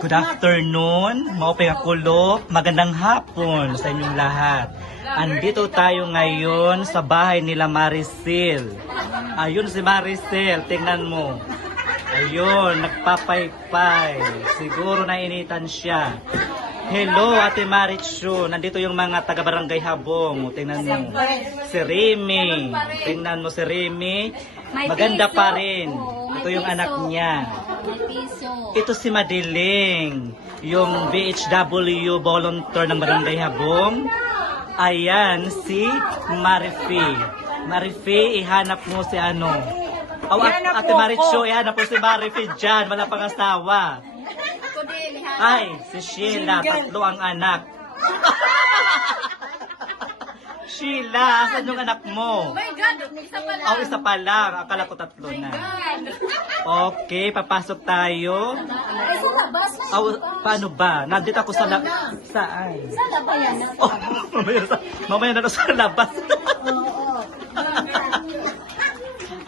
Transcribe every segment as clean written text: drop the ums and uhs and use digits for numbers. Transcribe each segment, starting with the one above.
Good afternoon, maupingakulop, magandang hapon sa inyong lahat. Andito tayo ngayon sa bahay nila Maricel. Ayun si Maricel, tingnan mo. Ayun, nagpapaypay. Siguro nainitan siya. Hello, Ate Marichu. Nandito yung mga taga-barangay Habong. Tingnan mo. Si Remy. Tingnan mo si Remy. Maganda pa rin. Ito yung anak niya. Ito si Madiling. Yung BHW volunteer ng barangay Habong. Ayan, si Marife. Marife, ihanap mo si ano. Oh, Ate Marichu, ihanap mo si Marife dyan. Wala pang asawa. Ay, si Sheila, tatlo ang anak. Sheila, asan yung anak mo? Oh my God, isa pa lang. Oh, isa pa lang. Akala ko tatlo na. Okay, papasok tayo. Ay, sa labas. Oh, paano ba? Nandito ako sa saan? Sa labas yan. Oh, mamaya na sa labas.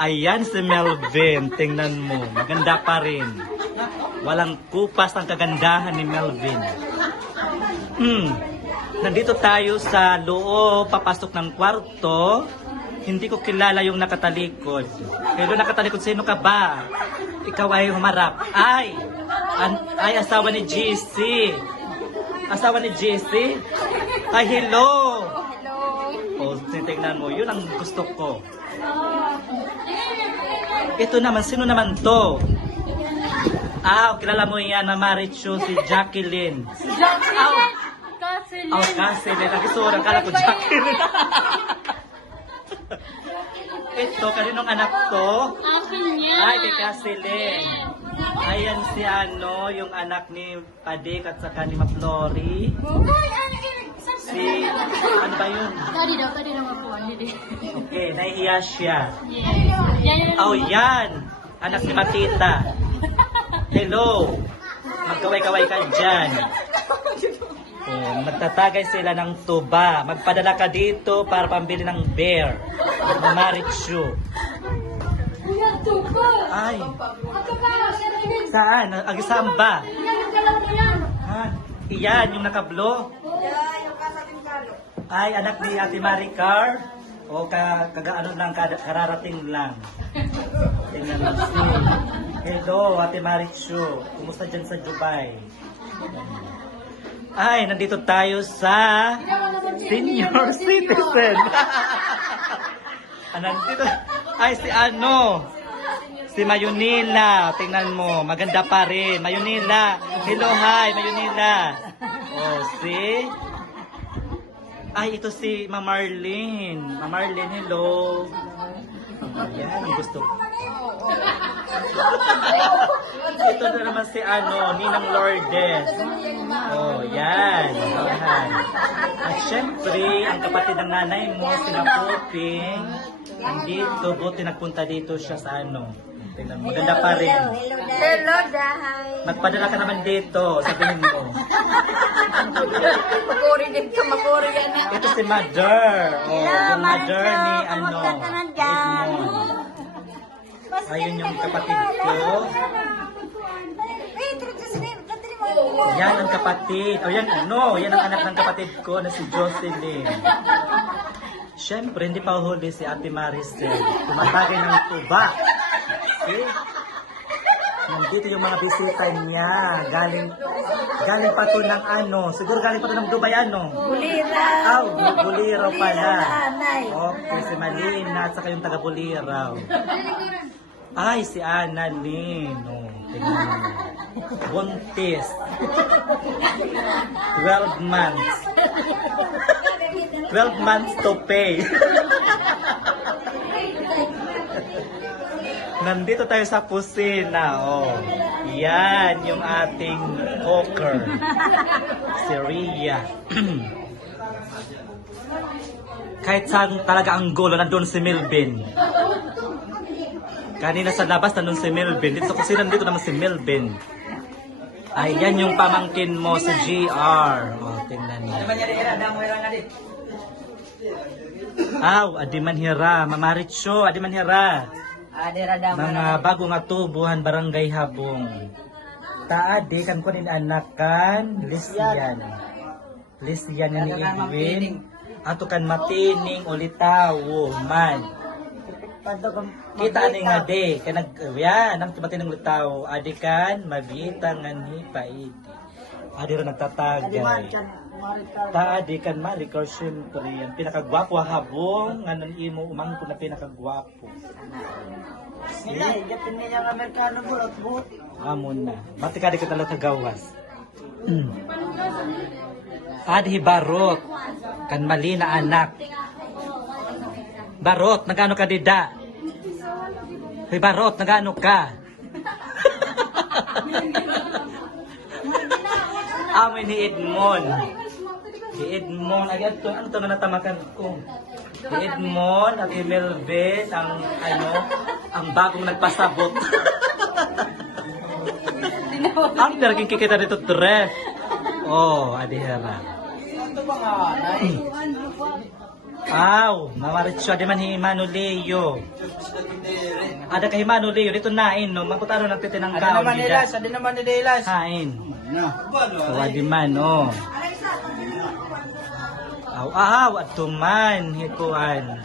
Ayan si Melvin. Tingnan mo. Maganda pa rin. Walang kupas ang kagandahan ni Melvin. Nandito tayo sa loob, papasok ng kwarto. Hindi ko kilala yung nakatalikod. Hello, nakatalikod, sino ka ba? Ikaw ay humarap. Ay, asawa ni GC. Asawa ni GC? Ay, hello. Oh, tingnan mo, yun ang gusto ko. Ito naman, sino naman to? Kilala mo yan na Marichu, si Jacqueline. Si Jacqueline. Kasilin. Kasilin. Nagisura, kala ko Jacqueline. Ito, kaninong anak to? Akin niya. Ay, kay Kasilin. Ayan si yung anak ni Padik at saka ni Maplori. Si, ano ba yun? Tadi daw ako. Okay, nahihiya siya. Yan. Oh, yan. Anak ni Matita. Hello. Magkaway-kaway ka dyan. Oh, magtatagay sila ng tuba. Magpadala ka dito para pambili ng bear. Ng Marichu. Ay. Saan? Agisamba. Ha? Iyan, yung nakablo. Ay, anak ni Ate Maricar. O kagaano lang, kararating lang. Tingnan mo si. Hello, Ate Marichu. Kumusta dyan sa Dubai? Ay, nandito tayo sa senior citizen. Nandito. Ay, si Mayunila. Tingnan mo, maganda pa rin. Mayunila. Hello, hi, Mayunila. Oh, si... Ay, ito si Ma'am Marlene. Ma'am Marlene, hello. Ayan, ang gusto ko. Ito na naman si Ninang Lourdes. Oh, yan. Ayan. At syempre, ang kapatid ng nanay mo, si Napuping, andito, buti nagpunta dito siya sa Tingnan mo, maganda pa rin. Hello, Dahay. Magpadala ka naman dito, sabihin mo. Makuri din ka, makuri yan na. Ito si Mother. Oh, yung Mother ni Edmond. Ayun yung kapatid ko. Yan ang kapatid. Oh, yan ang anak ng kapatid ko na si Jocelyn. Siyempre, hindi pa huli si Ate Maricel. Tumatagay ng tuba. See? Nandito yung mga bisita niya. Galing pa to ng siguro galing pa to ng Dubai Buliraw. Buliraw pala. Okay, si Malina at saka yung taga Buliraw. Ay, si Annalyn. Tingnan mo. Buntis. 12 months. 12 months to pay. Nandito tayo sa kusina. Yan yung ating cooker. Si Rhea. Kahit saan talaga ang gulo, nandun si Melvin. Kanina sa labas, nandun si Melvin. Dito sa kusina, dito naman si Melvin. Ayan yung pamangkin mo, si GR. Tingnan mo. Adimanhira. Mamaricho, Adimanhira. Mga bagong atubuhan, barangay Habong. Taadi kan ko nin anakan Lisian. Lisian ni Edwin. Ato kan matining ulitawo man. Kita ani nga de kanag yan ang matining ulitawo adi kan mabitang ni paidi. Adi ra nagtatagay. Taadi kan marikor syempre yan pinakagwapo habong nganon imo umangko na pinakagwapo. Nila, Japan niya ang Amerikano bulot buhot. Amon na. Mati ka di ka talaga gawas. Adhi barot. Kan mali na anak. Barot, nagano ka dida? Hoy barot, nagano ka? Amin ni Edmond. Si Edmond, agad to, ano to na natamakan ko? Si Edmond at si Melvin, ang bagong nagpasabot. Ang naging kikita dito, Tre. Oh, adihara. Ito ba nga, Nay? Aw, mamaritso, di man himano Leo. Ada kay himano Leo, dito nain, no? Magputaro ng titinang Adi kaon. naman nilas, adi naman ni Delas. Hain. So, adi man, oh. Aw, at tuman, hikuan.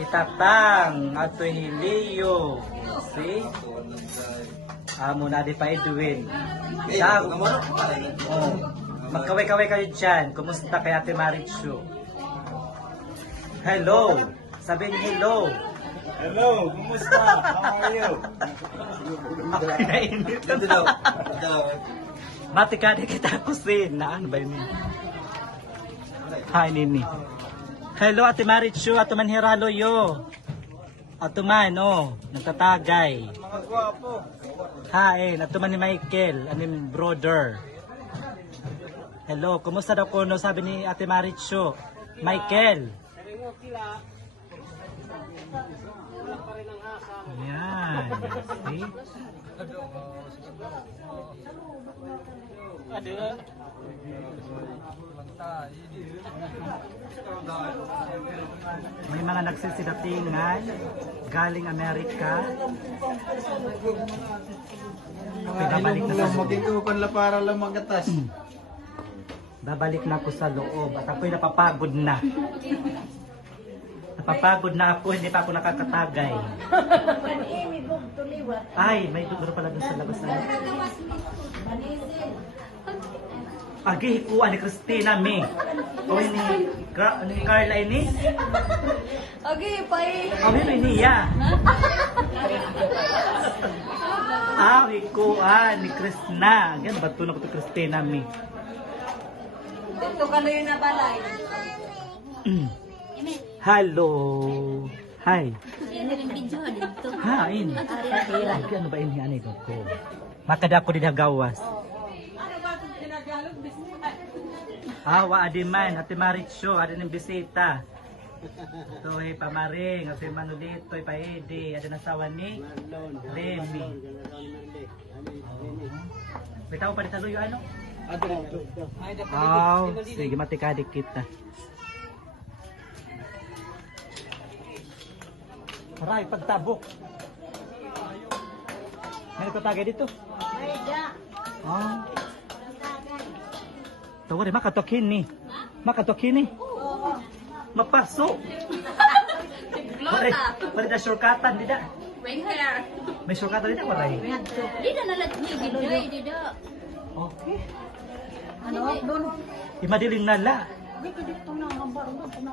Itatang, ato Leo. See? Amo na di pa Edwin. Oh. Magkaway-kaway kayo dyan. Kumusta kay Ate Marichu? Hello. Sabihin hello. Hello, kumusta? How are you? Nainit. Mati ka di kita kusin. Naan ba yun? Hi, Nini. Hello, Ate Marichu. Ate Manhiralo yo. Ate Man, oh. Nagtatagay. Mga gwapo. Hi, natuman ni Michael, aning brother. Hello, kumusta daw kuno sabi ni Ate Marichu? Michael. Yan. See? May mga nagsisidatingan galing Amerika. Pinabalik na sa loob. Magigupan la para lang magatas. Babalik na ako sa loob at ako'y napapagod na. Napapagod na ako, hindi pa ako nakakatagay. Ay, may dugro pala dun sa labas. Agi, hikuan ni Christina, me. O ni Carla, ini? Okay, pai. O ni niya. Hikuan ni Krishna. Yan, ba't tunog ko Christina, me? Dito ka na yun na balay. Hello. Hi. Hain. Ano ba ini anay ko? Makada ko din gawas. Wa adiman, Ate Marichu, ada ng bisita. Ito ay pamaring, Ate Manolito, ay paedi, ada nasawa ni Remy. Bitaw pa dito yung ano? Sige, matikadik kita. Aray, pagtabok. May nagtatagay dito? Tawari, makatokin ni. Makatokin ni. Mapasok. Pari na shortcutan, di da? May shortcutan di da, waray? Di na nalat ni Giloy, di da. Okay. Ano doon? Imadiling nala. Dito na ang barong na.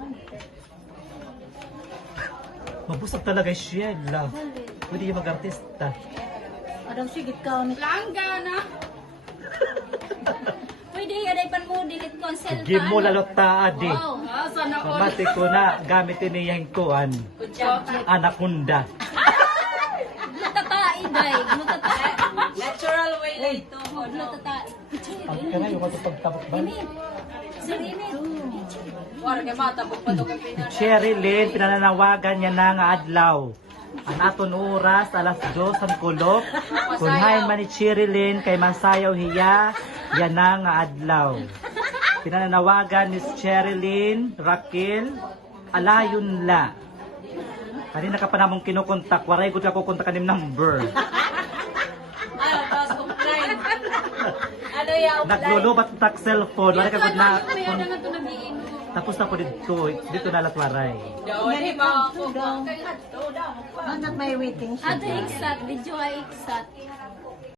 Mabusog talaga siya, love. Pwede yung mag-artista. Adang sigit ka ni Langga na. Pwede aday pan mo delete consent. Sige mo lalo taadi. Wow, sana all. Pamati ko na gamitin niya yung kuhan. Anaconda. Glutatai day, glutatai. Natural way lang ito. Glutatai. Ang kana yung matapagtabot ba? Sirine. Warga mata pagpatok ang pinan. Sherilyn, pinananawagan niya na nga adlaw. Ang aton oras, alas 2 ang kulok. Kunhain man ni Sherilyn kay masayaw hiya, yan na nga adlaw. Pinananawagan ni Sherilyn, Raquel, alayon la. Kanina ka pa namong kinukontak, waray gud ka kukontak kanim number. Ah, tapos offline. naglulubat tak cellphone. Wala ka gud na. May ada na ito nag-iinom. Tapos na po dito na latwaray. Dari ba ako? Not may waiting siya. Ato iksat, video ay iksat.